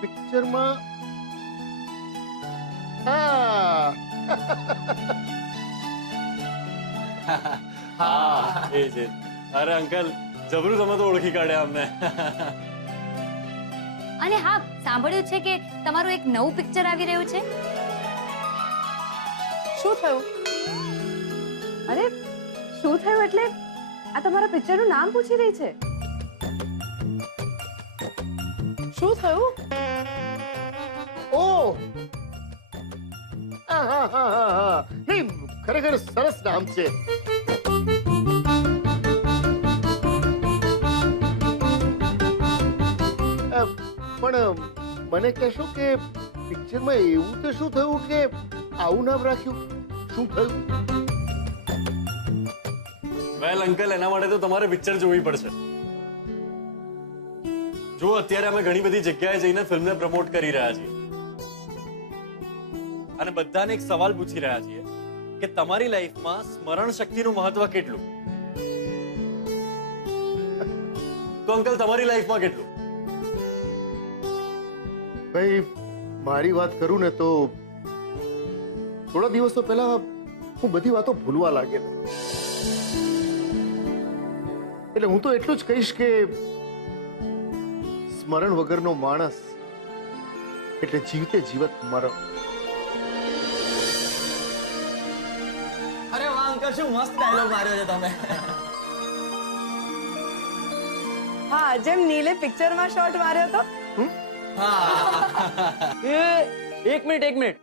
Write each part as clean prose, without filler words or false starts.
પિક્ચરમાં હા હા એ છે. અરે અંકલ જબરું તમે તો ઓળખી કાઢ્યા અમને. અને હા, સાંભળ્યું છે કે તમારું એક નવું પિક્ચર આવી રહ્યું છે. શું થયું? અરે શું થયું એટલે આ તમારા પિક્ચરનું નામ પૂછી રહી છે. શું થયું? ઓ હા નહીં, ખરેખર સરસ નામ છે. પણ મને કહેશો કે પિક્ચરમાં એવું તો શું થયું કે આવું નામ રાખ્યું? શું થયું? વેલ અંકલ, એના માટે તો તમારે પિક્ચર જોવી પડશે. જો અત્યારે અમે ઘણી બધી જગ્યાએ જઈને ફિલ્મને પ્રમોટ કરી રહ્યા છીએ અને બધાને એક સવાલ પૂછી રહ્યા છીએ કે તમારી લાઈફમાં સ્મરણ શક્તિનું મહત્વ કેટલું? તો અંકલ તમારી લાઈફમાં કેટલું? ભાઈ મારી વાત કરું ને તો થોડા દિવસો પહેલા હું બધી વાતો ભૂલવા લાગેલો. એટલે હું તો એટલું જ કહીશ કે સ્મરણ વગરનો માણસ એટલે જીવતે જીવત મરણ. અરે વાહ અંકલ, શું મસ્ત ડાયલોગ માર્યો છે તમે. હા, જેમ નીલે પિક્ચરમાં શોટ માર્યો તો. એક મિનિટ.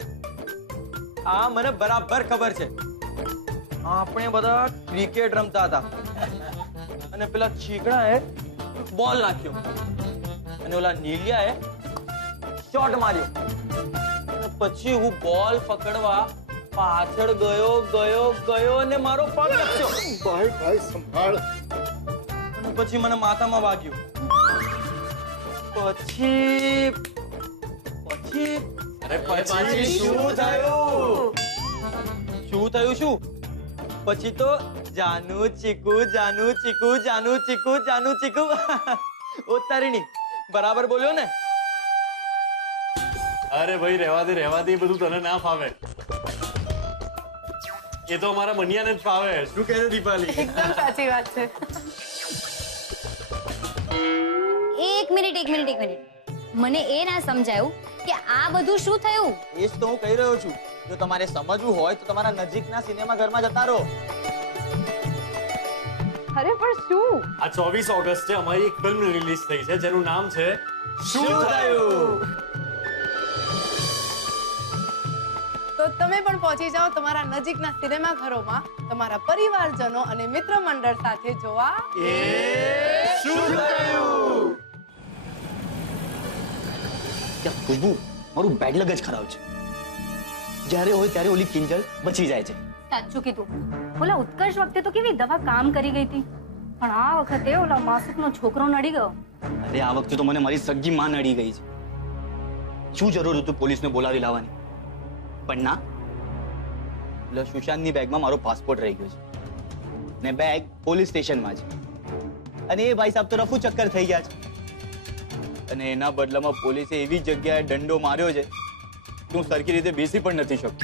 આ મને બરાબર ખબર છે. આપણે બધા ક્રિકેટ રમતા હતા અને પેલા ચીકણાએ બોલ નાખ્યો અને ઓલા નીલિયાએ શોટ માર્યો અને પછી હું બોલ પકડવા પાછળ ગયો અને મારો પગ લપસ્યો. ભાઈ સંભાળ. અને પછી મને માથામાં વાગ્યું. પછી અરે પછી શું થયું? પછી તો જાનુ ચીકુ ઓ તારીની બરાબર બોલ્યો ને. અરે ભાઈ રહેવા દે એ બધું તને ના ફાવે. એ તો અમારા મનિયાને જ ફાવે. શું કહે છે દીપાલી? એકદમ સાચી વાત છે. એક મિનિટ મને એ ના સમજાયું કે આ બધું શું થયું. એ જ તો હું કહી રહ્યો છું. જો તમારે સમજવું હોય તો તમારા નજીકના સિનેમા ઘરમાં જતા રહો. અરે પણ શું? આ 24 ઓગસ્ટે અમારી એક ફિલ્મ રિલીઝ થઈ છે જેનું નામ છે શું થયું? તો તમે પણ પહોંચી જાઓ તમારા નજીકના સિનેમા ઘરોમાં તમારા પરિવારજનો અને મિત્ર મંડળ સાથે જોવા શું થયું? યા ખુશ્બુ, મારું બેડ લગ જ ખરાબ છે. જ્યારે હોય ત્યારે ઓલી કિંજલ બચી જાય છે. સાચું કીધું. ઓલા ઉત્કર્ષ વખતે તો કેવી દવા કામ કરી ગઈ હતી, પણ આ વખતે ઓલા માસુકનો છોકરો નડી ગયો. અરે આ વખતે તો મને મારી સગી માં નડી ગઈ છે. શું જરૂર હતું પોલીસને બોલાવી લાવવાની? પણ ના, એટલે સુશાંતની બેગમાં મારો પાસપોર્ટ રહી ગયો છે ને બેગ પોલીસ સ્ટેશનમાં છે. અને એ ભાઈ સાહેબ તો રફુ ચક્કર થઈ ગયા છે. અને એના બદલામાં પોલીસે એવી જગ્યાએ દંડો માર્યો છે કે હું સરખી રીતે બેસી પણ નથી શકતો.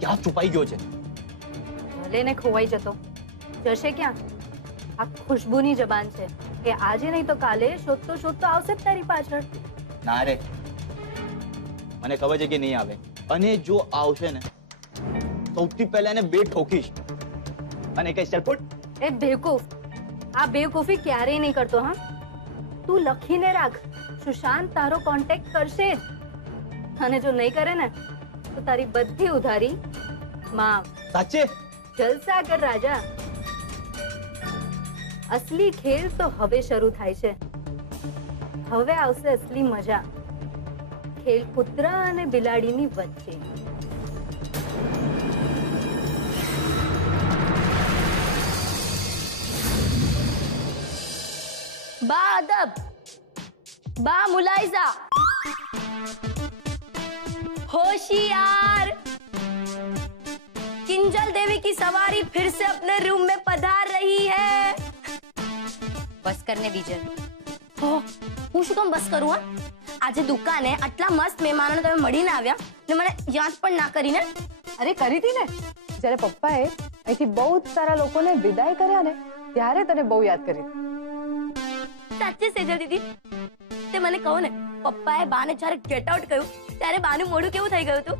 ક્યાં છુપાઈ ગયો છે? ભલે ને ખોવાઈ જતો, જશે ક્યાં? આ ખુશ્બુની જબાન છે કે આજે નહીં તો કાલે શોધતો આવશે જ તારી પાછળ. ના રે, મને ખબર છે કે નહીં આવે. અને જો આવશે ને સૌથી પહેલા એને બે ઠોકીશ અને કઈ સરપોટ. એ બેવકૂફ, આ બેવકૂફી ક્યારેય નહીં કરતો. હા, તું લખીને રાખ, સુશાંત તારો કોન્ટેક્ટ કરશે જ. અને જો નહીં કરે ને તો તારી બધી ઉધારી માફ. સાચે? જલસા કર રાજા. અસલી ખેલ તો હવે શરૂ થાય છે. હવે આવશે અસલી મજા. ખેલ કૂતરા અને બિલાડીની વચ્ચે. बा अदब, बा मुलाइजा, होशियार। किंजल देवी की सवारी फिर से अपने रूम में पधार रही है। बस करने दीजिए। હું શું કામ બસ કરું? હા, આજે દુકાને આટલા મસ્ત મહેમાનોને તમે મળીને આવ્યા ને મને યાદ પણ ના કરીને. અરે કરી હતી ને, જ્યારે પપ્પાએ અહીંથી બહુ જ સારા લોકોને વિદાય કર્યા ને ત્યારે તને બહુ યાદ કરી. સાચે સેજલ દીદી, તે મને કહો ને, પપ્પાએ બાને જ્યારે ગેટ આઉટ કહ્યું ત્યારે બાનું મોઢું કેવું થઈ ગયું હતું?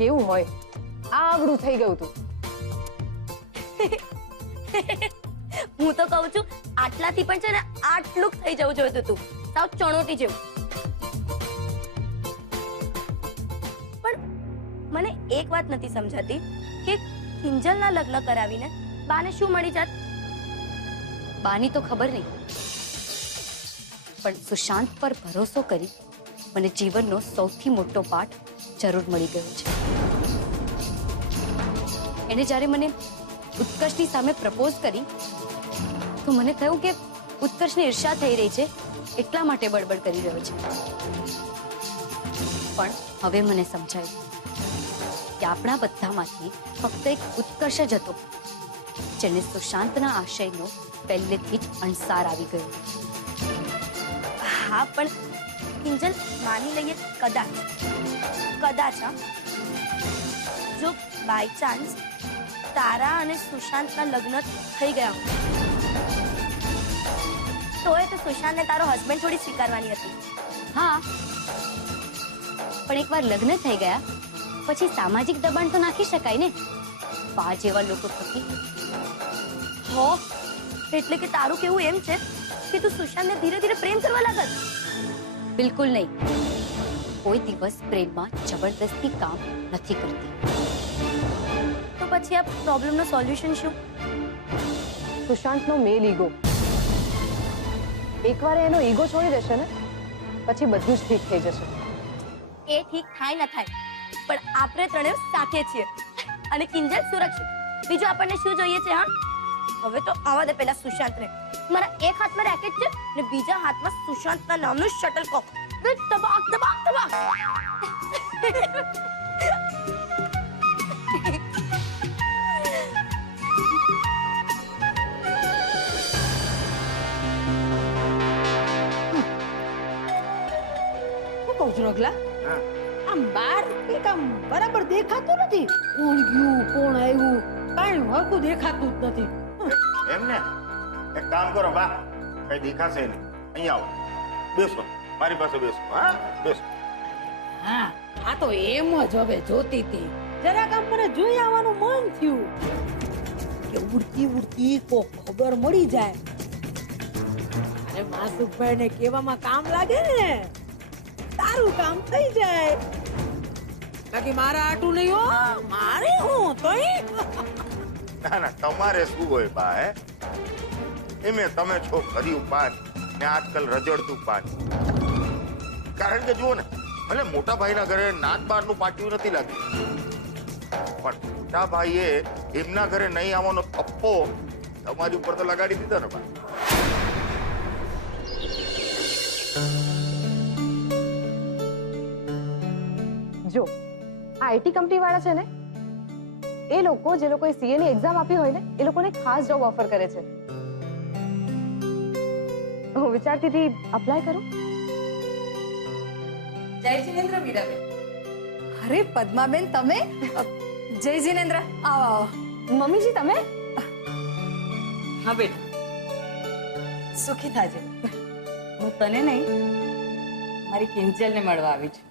કેવું હોય, આવડું થઈ ગયું તું. હું તો કહું છું આટલાથી પણ છે ને આટલું થઈ જવું જોઈતું હતું, સાવ ચણોટી જેવું. પણ મને એક વાત નથી સમજાતી કે કિંજલના લગ્ન કરાવીને બાને શું મળી જાત? બાની તો ખબર નહીં, પણ સુશાંત પર ભરોસો કરી મને જીવનનો સૌથી મોટો પાઠ જરૂર મળી ગયો છે. એને જ્યારે મને ઉત્કર્ષની સામે પ્રપોઝ કરી તો મને થયું કે ઉત્કર્ષને ઈર્ષા થઈ રહી છે એટલા માટે બડબડ કરી રહ્યો છે. પણ હવે મને સમજાયું કે આપણા બધામાંથી ફક્ત એક ઉત્કર્ષ જ હતો જેને સુશાંતના આશયનો પહેલેથી જ અણસાર આવી ગયો. હા, પણ કિંજલ માની લઈએ કદાચ હા, જો બાય ચાન્સ તારા અને સુશાંતના લગ્ન થઈ ગયા તોય તો સુશાંતને તારો હસબન્ડ થોડી સ્વીકારવાની હતી. હા, પણ એકવાર લગ્ન થઈ ગયા પછી સામાજિક દબાણ તો નાખી શકાય ને, બા જેવા લોકો થકી. હો, એટલે કે તારું કેવું એમ છે કે તું સુશાંતને ધીરે ધીરે પ્રેમ કરવા લાગત? બિલકુલ નહીં. કોઈ દિવસ પ્રેમમાં જબરદસ્તી કામ નથી કરતી. તો પછી આ પ્રોબ્લેમનો સોલ્યુશન શું? સુશાંતનો મેલ ઈગો. એકવાર એનો ઈગો છોડી દેશે ને પછી બધું જ ઠીક થઈ જશે. એ ઠીક થાય ન થાય, પણ આપણે ત્રણે સાથે છીએ અને કિંજલ સુરક્ષિત. બીજું આપણને શું જોઈએ છે? હા, હવે તો આવા દે પેલા સુશાંતને. મારા એક હાથમાં રેકેટ છે ને બીજા હાથમાં સુશાંતના નામનું શટલકોક. દબાક દબાક દબાક. કહું છું રગલા, આમ બાર કંઈક આમ બરાબર દેખાતું નથી. કોણ ગયું કોણ આવ્યું કાંઈ હરખું દેખાતું જ નથી. એમ ને એક કામ કરો બા, કઈ દેખાશે નહીં. અહીંયા આવો, બેસો મારી પાસે બેસો. હા બેસો. હા, આ તો એમ જ હવે જોતી હતી. જરાક આમ મને જોઈ આવવાનું મન થયું કે ઉડતી ઉડતી કોક ખબર મળી જાય અને માસુકભાઈ ને કહેવામાં કામ લાગે ને, તારું કામ થઈ જાય. બાકી મારા આટું નહીં હો, મારે હું તોય. ના ના, તમારે શું હોય બા? હે એમે તમે છો કર્યું પાન ને આજકાલ રજડતું પાન. કારણ કે જુઓ ને, ભલે મોટા ભાઈના ઘરે નાત બારનું પાટિયું નથી લાગ્યું, પણ મોટા ભાઈએ એમના ઘરે નહીં આવવાનો થપ્પો તમારી ઉપર તો લગાડી દીધો ને બા. જો આ આઈટી કંપની વાળા છે ને, એ લોકો જે લોકોએ સીએ ની એક્ઝામ આપી હોય ને એ લોકોને ખાસ જોબ ઓફર કરે છે. હું વિચારતી હતી અપ્લાય કરું. જય જિનેન્દ્ર મીરાબેન. અરે પદ્માબેન તમે? જય જિનેન્દ્ર, આવો આવો. મમ્મીજી તમે? હા બેટા, સુખી થાજે. હું તને નહીં, મારી કિંજલને મળવા આવી છું.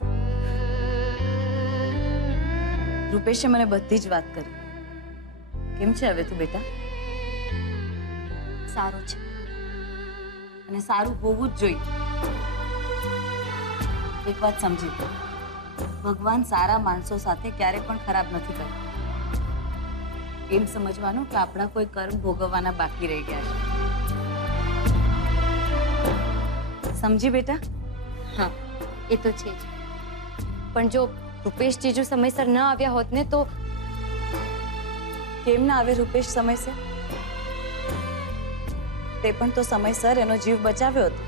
રૂપેશે મને બધી જ વાત કરી. કેમ છે હવે તું બેટા? સારું છે. અને સારું હોવું જ જોઈએ. એક વાત સમજી લો, ભગવાન સારા માણસો સાથે ક્યારે પણ ખરાબ નથી કરતા. એમ સમજવાનું કે આપણા કોઈ કર્મ ભોગવવાના બાકી રહી ગયા છે. સમજી બેટા? હા, એ તો છે જ. પણ જો રૂપેશ જીજુ સમયસર ન આવ્યા હોત ને તો. કેમ ના આવે રૂપેશ સમયસર? તે પણ તો સમયસર એનો જીવ બચાવ્યો હતો.